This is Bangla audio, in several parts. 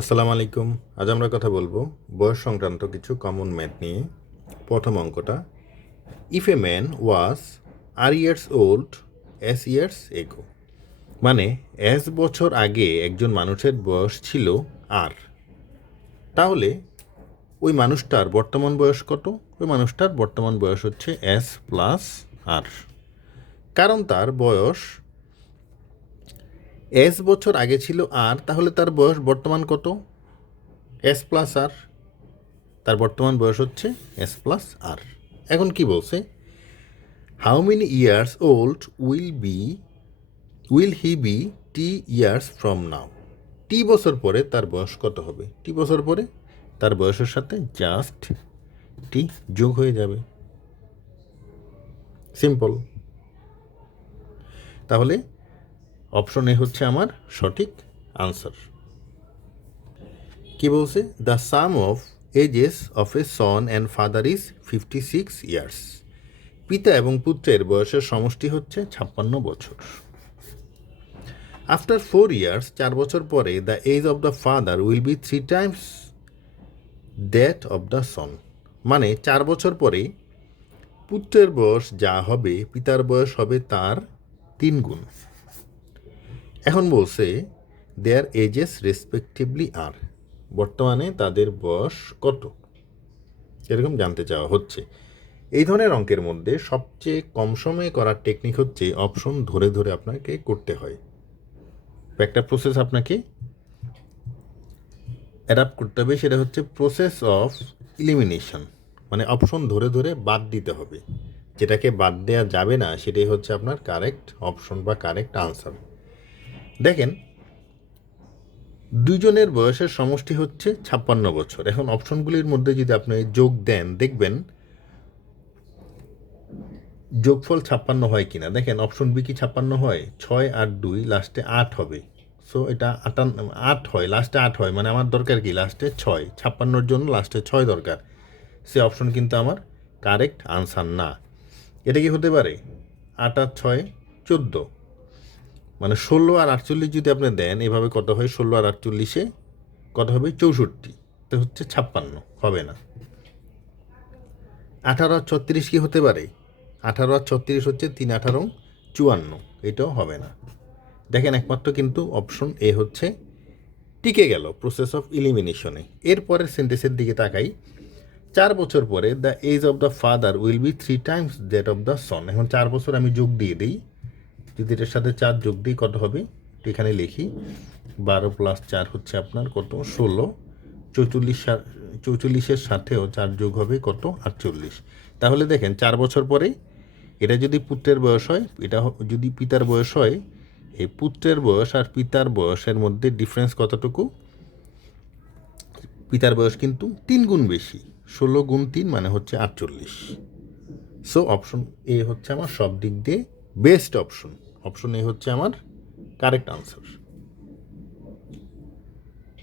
আসসালামু আলাইকুম। আজ আমরা কথা বলবো বয়স সংক্রান্ত কিছু কমন ম্যাথ নিয়ে। প্রথম অঙ্কটা, if a man was R years old S years ago, মানে এস বছর আগে একজন মানুষের বয়স ছিল আর, তাহলে ওই মানুষটার বর্তমান বয়স কত? ওই মানুষটার বর্তমান বয়স হচ্ছে এস প্লাস আর। কারণ তার বয়স এস বছর আগে ছিল আর, তাহলে তার বয়স বর্তমান কত? এস প্লাস আর। তার বর্তমান বয়স হচ্ছে এস প্লাস আর। এখন কি বলছে, how many years old will he be T years from now? T বছর পরে তার বয়স কত হবে? টি বছর পরে তার বয়সের সাথে জাস্ট টি যোগ হয়ে যাবে। সিম্পল। তাহলে অপশন এ হচ্ছে আমার সঠিক আনসার। কি বলছে, the sum of ages of a son and father is 56 years. পিতা এবং পুত্রের বয়সের সমষ্টি হচ্ছে 56 বছর। আফটার 4 ইয়ার্স, 4 বছর পরে, the age of the father will be 3 times that of the son, মানে 4 বছর পরে পুত্রের বয়স যা হবে পিতার বয়স হবে তার 3 গুণ। এখন বলছে দেয়ার এজেস রেসপেক্টিভলি আর, বর্তমানে তাদের বয়স কত, এরকম জানতে চাওয়া হচ্ছে। এই ধরনের অঙ্কের মধ্যে সবচেয়ে কম সময়ে করার টেকনিক হচ্ছে অপশন ধরে ধরে আপনাকে করতে হয়। একটা প্রসেস আপনাকে অ্যাডাপ্ট করতে হবে, সেটা হচ্ছে প্রসেস অফ ইলিমিনেশন, মানে অপশন ধরে ধরে বাদ দিতে হবে। যেটাকে বাদ দেওয়া যাবে না সেটাই হচ্ছে আপনার কারেক্ট অপশন বা কারেক্ট আনসার। দেখেন, দুইজনের বয়সের সমষ্টি হচ্ছে 56 বছর। এখন অপশনগুলির মধ্যে যদি আপনি যোগ দেন, দেখবেন যোগফল 56 হয় কিনা। দেখেন অপশন বি কি 56 হয়? 6 আর 2 লাস্টে 8 হবে। সো এটা 8 হয়, লাস্টে 8 হয়, মানে আমার দরকার কি লাস্টে 6, 56-র জন্য লাস্টে 6 দরকার। সে অপশন কিন্তু আমার কারেক্ট আনসার না। এটা কি হতে পারে? 8 আর 6 14, মানে 16 আর 48 যদি আপনি দেন এভাবে কত হয়? 16 আর 48-এ কত হবে? 64। তো হচ্ছে 56, হবে না। 18 আর 36 কি হতে পারে? 18 আর 36 হচ্ছে 3 18 54, এটাও হবে না। দেখেন একমাত্র কিন্তু অপশন এ হচ্ছে টিকে গেল প্রসেস অফ ইলিমিনেশনে। এরপরের সেন্টেন্সের দিকে তাকাই, 4 বছর পরে the age of the father will be 3 times that of the son. এখন 4 বছর আমি যোগ দিয়ে দিই, যদি এটার সাথে 4 যোগ দিই কত হবে? এখানে লিখি 12 প্লাস 4 হচ্ছে আপনার কত? 16। 44-এর সাথেও 4 যোগ হবে কত? 48। তাহলে দেখেন 4 বছর পরে এটা যদি পুত্রের বয়স হয়, এটা যদি পিতার বয়স হয়, এই পুত্রের বয়স আর পিতার বয়সের মধ্যে ডিফারেন্স কতটুকু? পিতার বয়স কিন্তু 3 গুণ বেশি। 16 গুণ 3 মানে হচ্ছে 48। সো অপশন এ হচ্ছে আমার সব দিক দিয়ে বেস্ট অপশন। অপশন এ হচ্ছে আমার কারেক্ট আনসার।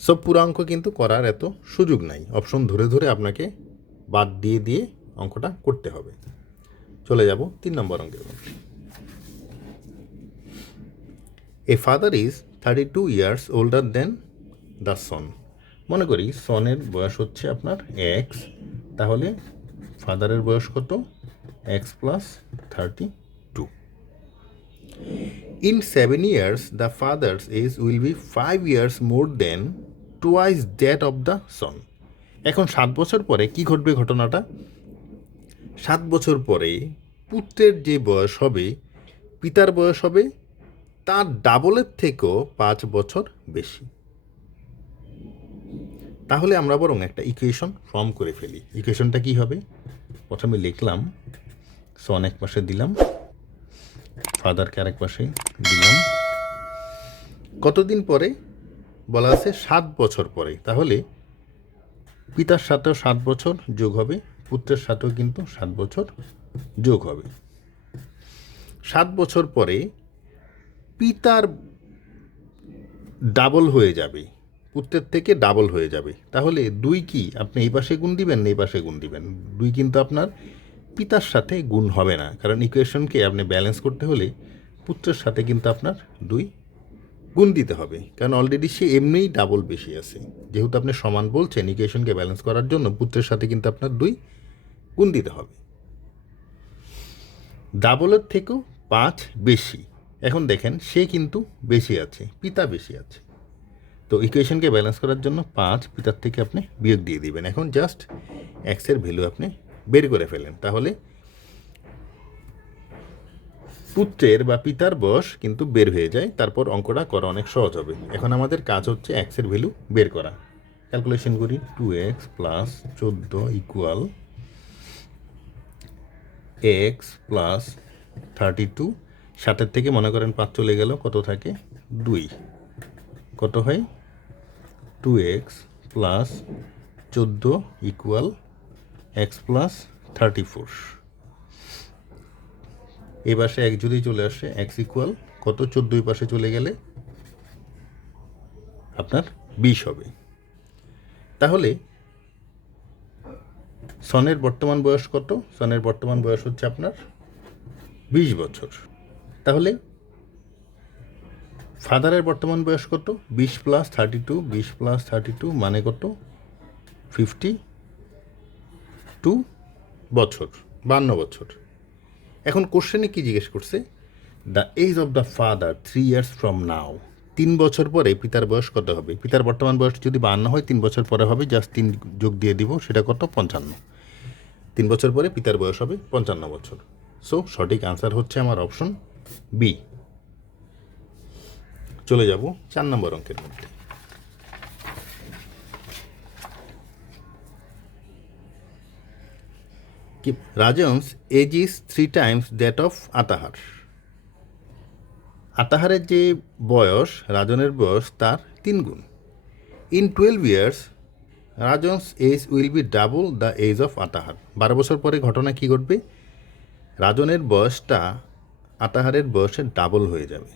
সব পুরো অঙ্ক কিন্তু করার এত সুযোগ নাই, অপশন ধরে ধরে আপনাকে বাদ দিয়ে দিয়ে অঙ্কটা করতে হবে। চলে যাব 3 নম্বর অঙ্কের মধ্যে। A father is 32 years older than the son. মনে করি সনের বয়স হচ্ছে আপনার এক্স, তাহলে ফাদারের বয়স কত? X plus 32। In 7 years the father's age will be 5 years more than twice that of the son. এখন 7 বছর পরে কি ঘটবে ঘটনাটা? 7 বছর পরে পুত্রের যে বয়স হবে পিতার বয়স হবে তার ডাবলের থেকেও 5 বছর বেশি। তাহলে আমরা বরং একটা ইকুয়েশন ফর্ম করে ফেলি। ইকুয়েশনটা কি হবে? প্রথমে লিখলাম সন এক পাশে দিলাম, ফাদারকে আরেক পাশে দিলাম। কতদিন পরে বলা আছে? 7 বছর পরে। তাহলে পিতার সাথেও 7 বছর যোগ হবে, পুত্রের সাথেও কিন্তু 7 বছর যোগ হবে। 7 বছর পরে পিতার ডাবল হয়ে যাবে, পুত্রের থেকে ডাবল হয়ে যাবে। তাহলে 2 কি আপনি এই পাশে গুণ দিবেন না এই পাশে গুণ দিবেন? 2 কিন্তু আপনার পিতার সাথে গুণ হবে না, কারণ ইকুয়েশনকে আপনি ব্যালেন্স করতে হলে পুত্রের সাথে কিন্তু আপনার 2 গুণ দিতে হবে, কারণ অলরেডি সে এমনিই ডাবল বেশি আছে। যেহেতু আপনি সমান বলছেন, ইকুয়েশনকে ব্যালেন্স করার জন্য পুত্রের সাথে কিন্তু আপনার 2 গুণ দিতে হবে। ডাবলের থেকেও 5 বেশি। এখন দেখেন সে কিন্তু বেশি আছে, পিতা বেশি আছে। তো ইকুয়েশনকে ব্যালেন্স করার জন্য 5 পিতার থেকে আপনি বিয়োগ দিয়ে দিবেন। এখন জাস্ট এক্সের ভ্যালু আপনি বের করে ফেলেন, তাহলে পুত্রের বা পিতার বয়স কিন্তু বের হয়ে যায়। তারপর অঙ্কটা করা অনেক সহজ হবে। এখন আমাদের কাজ হচ্ছে এক্সের ভ্যালু বের করা। ক্যালকুলেশন করি। 2x plus 14 equal x plus 32। 7 থেকে মনে করেন 5 চলে গেল, কত থাকে 2। কত হয় 2x plus 14 equal x plus 34। এই পাশে এক যদি চলে আসে, এক্স ইকুয়াল কত 14 পাশে চলে গেলে আপনার 20 হবে। তাহলে সনের বর্তমান বয়স কত? সনের বর্তমান বয়স হচ্ছে আপনার 20 বছর। তাহলে ফাদারের বর্তমান বয়স কত? 20 প্লাস 32, 20 প্লাস 32 মানে কত? 52 বছর, 52 বছর। এখন কোশ্চেনে কি জিজ্ঞেস করছে? The age of the father 3 years from now. 3 বছর পরে পিতার বয়স কত হবে? পিতার বর্তমান বয়স যদি 52 হয়, 3 বছর পরে হবে, জাস্ট 3 যোগ দিয়ে দিব, সেটা কত? 55। 3 বছর পরে পিতার বয়স হবে 55 বছর। সো সঠিক আনসার হচ্ছে আমার অপশন বি। চলে যাব 4 নম্বর অঙ্কের মধ্যে। Rajan's age is 3 times that of Atahar. আতাহারের যে বয়স, রাজনের বয়স তার 3 গুণ। In 12 years Rajan's age will be double the age of Atahar. 12 বছর পরে ঘটনা কী ঘটবে? রাজনের বয়সটা আতাহারের বয়সের ডাবল হয়ে যাবে।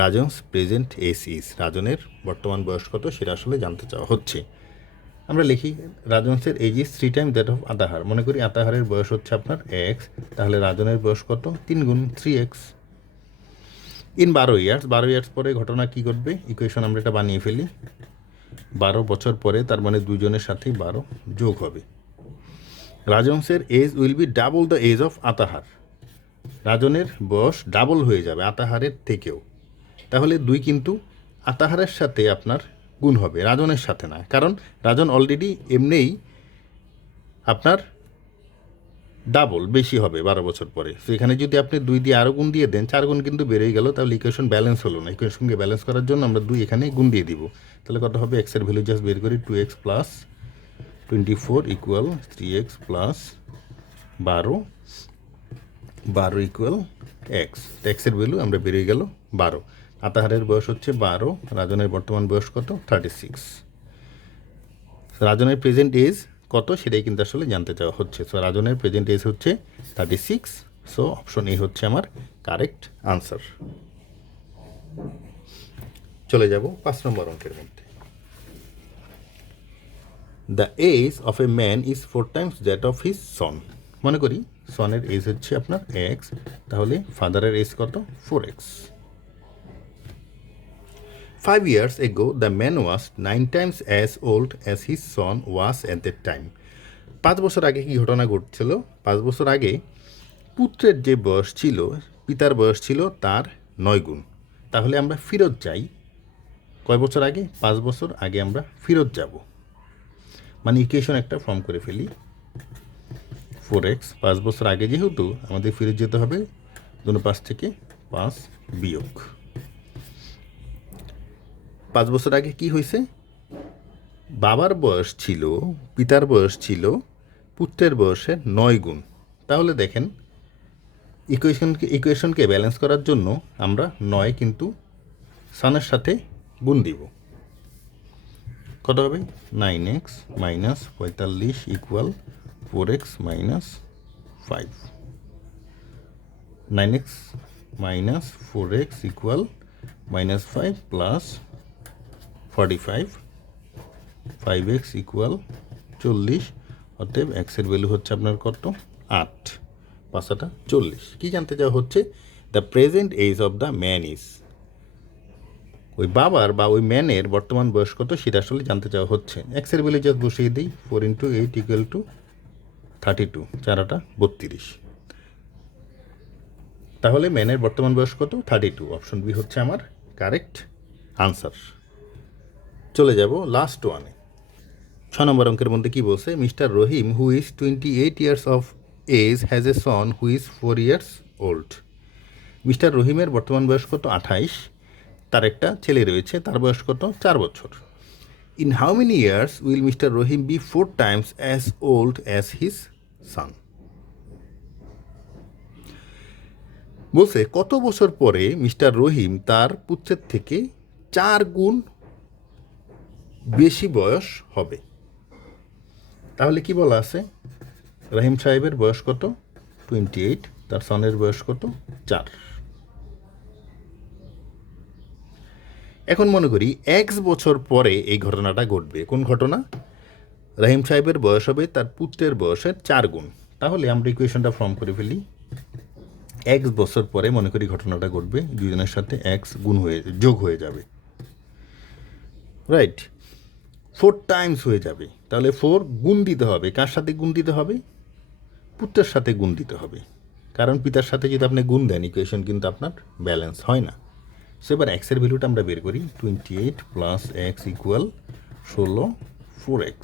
রাজন্স প্রেজেন্ট এজ ইজ, রাজনের বর্তমান বয়স কত সেটা আসলে জানতে চাওয়া হচ্ছে। আমরা লিখি রাজন্সের age is 3 times that of Atahar. মনে করি আতাহারের বয়স হচ্ছে আপনার এক্স, তাহলে রাজনের বয়স কত? 3 গুণ 3x। ইন 12 years, 12 years পরে ঘটনা কী ঘটবে? ইকুয়েশন আমরা এটা বানিয়ে ফেলি। 12 বছর পরে, তার মানে দুজনের সাথেই 12 যোগ হবে। রাজন্সের age will be double the age of Atahar. রাজনের বয়স ডাবল হয়ে যাবে আতাহারের থেকেও। তাহলে 2 কিন্তু আতাহারের সাথে আপনার গুণ হবে, রাজনের সাথে না, কারণ রাজন অলরেডি এমনিই আপনার ডাবল বেশি হবে 12 বছর পরে। তো এখানে যদি আপনি 2 দিয়ে আরও গুণ দিয়ে দেন, 4 গুণ কিন্তু বেড়েই গেল, তাহলে ইকুয়েশন ব্যালেন্স হলো না। ইকুয়েশনকে ব্যালেন্স করার জন্য আমরা 2 এখানে গুণ দিয়ে দিব। তাহলে কত হবে? এক্সের ভ্যালু জাস্ট বের করি। 2x plus 24 equal 3x plus 12 equal x. এক্সের ভ্যালু আমরা বেরিয়ে গেল 12। আতাহারের বয়স হচ্ছে 12, রাজনের বর্তমান বয়স কত? 36। রাজনের প্রেজেন্ট এজ কত সেটাই কিন্তু আসলে জানতে চাওয়া হচ্ছে। সো রাজনের প্রেজেন্ট এজ হচ্ছে 36। সো অপশন এ হচ্ছে আমার কারেক্ট আনসার। চলে যাব 5 নম্বর অঙ্কের মধ্যে। The age of a man is 4 times that of his son. মনে করি সনের এজ হচ্ছে আপনার এক্স, তাহলে ফাদারের এজ কত? 4x। 5 years ago, the man was 9 times as old as his son was at that time. 5 বছর আগে কি ঘটনা ঘটছিল? 5 বছর আগে পুত্রের যে বয়স ছিল, পিতার বয়স ছিল তার 9 গুণ। তাহলে আমরা ফেরত যাই কয় বছর আগে? 5 বছর আগে আমরা ফেরত যাব, মানে ইকুয়েশন একটা ফর্ম করে ফেলি। 4x 5 বছর আগে যেহেতু আমাদের ফেরত যেতে হবে, 5 থেকে 5 বিয়োগ। 5 বছর আগে কি হয়েছে? বাবার বয়স ছিল, পিতার বয়স ছিল পুত্রের বয়সের 9 গুণ। তাহলে দেখেন ইকুয়েশনকে ব্যালেন্স করার জন্য আমরা 9 কিন্তু সনের সাথে গুণ দিব। কত হবে? 9x minus 45 equal 4x minus 5। 9x minus 4x equal minus 5 plus 45, 5x equal 40। অতএব এক্সের ভ্যালু হচ্ছে আপনার কত? 8, 5 × 40। কী জানতে চাওয়া হচ্ছে? The present age of the man is. ওই বাবার বা ওই ম্যানের বর্তমান বয়স কত সেটা আসলে জানতে চাওয়া হচ্ছে। এক্সের ভ্যালু জাস্ট বসিয়ে দিই, 4 × 8 = 32, 4 × 8 = 32। তাহলে ম্যানের বর্তমান বয়স কত? 32। অপশন বি হচ্ছে আমার কারেক্ট আনসার। চলে যাব লাস্ট ওয়ানে। 6 নম্বর অঙ্কের মধ্যে কি বলছে? Mister Rahim who is 28 years of age has a son who is 4 years old. Mister রহিমের বর্তমান বয়স কত? 28। তার একটা ছেলে রয়েছে, তার বয়স কত? 4 বছর। In how many years will mister Rahim be 4 times as old as his son? বলছে কত বছর পরে মিস্টার রহিম তার পুত্রের থেকে 4 গুণ বেশি বয়স হবে। তাহলে কি বলা আছে? রহিম সাহেবের বয়স কত? 28, তার সনের বয়স কত? 4। এখন মনে করি এক্স বছর পরে এই ঘটনাটা ঘটবে। কোন ঘটনা? রহিম সাহেবের বয়স হবে তার পুত্রের বয়সের 4 গুণ। তাহলে আমরা ইকুয়েশনটা ফর্ম করে ফেলি। এক্স বছর পরে মনে করি ঘটনাটা ঘটবে, দুজনের সাথে এক্স যোগ হয়ে যাবে, রাইট? 4 times হয়ে যাবে। তাহলে 4 গুণ দিতে হবে। কার সাথে গুণ দিতে হবে? পুত্রের সাথে গুণ দিতে হবে। কারণ পিতার সাথে যদি আপনি গুণ দেন ইকুয়েশন কিন্তু আপনার ব্যালেন্স হয় না। সো এবার এক্সের ভ্যালুটা আমরা বের করি। 28 + x = 16, 4x।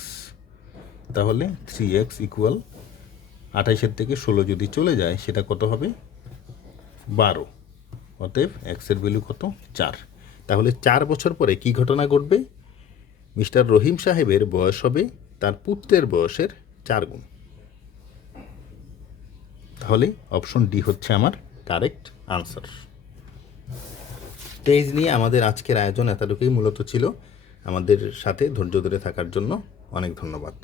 তাহলে 3x = 28 থেকে 16 যদি চলে যায় সেটা কত হবে? 12। অতএব এক্সের ভ্যালু কত? 4। তাহলে 4 বছর পরে কি ঘটনা ঘটবে? মিস্টার রহিম সাহেবের বয়স হবে তার পুত্রের বয়সের 4 গুণ। তাহলে অপশন ডি হচ্ছে আমার কারেক্ট আনসার। তেইশ নিয়ে আমাদের আজকের আয়োজন এতটুকুই মূলত ছিল। আমাদের সাথে ধৈর্য ধরে থাকার জন্য অনেক ধন্যবাদ।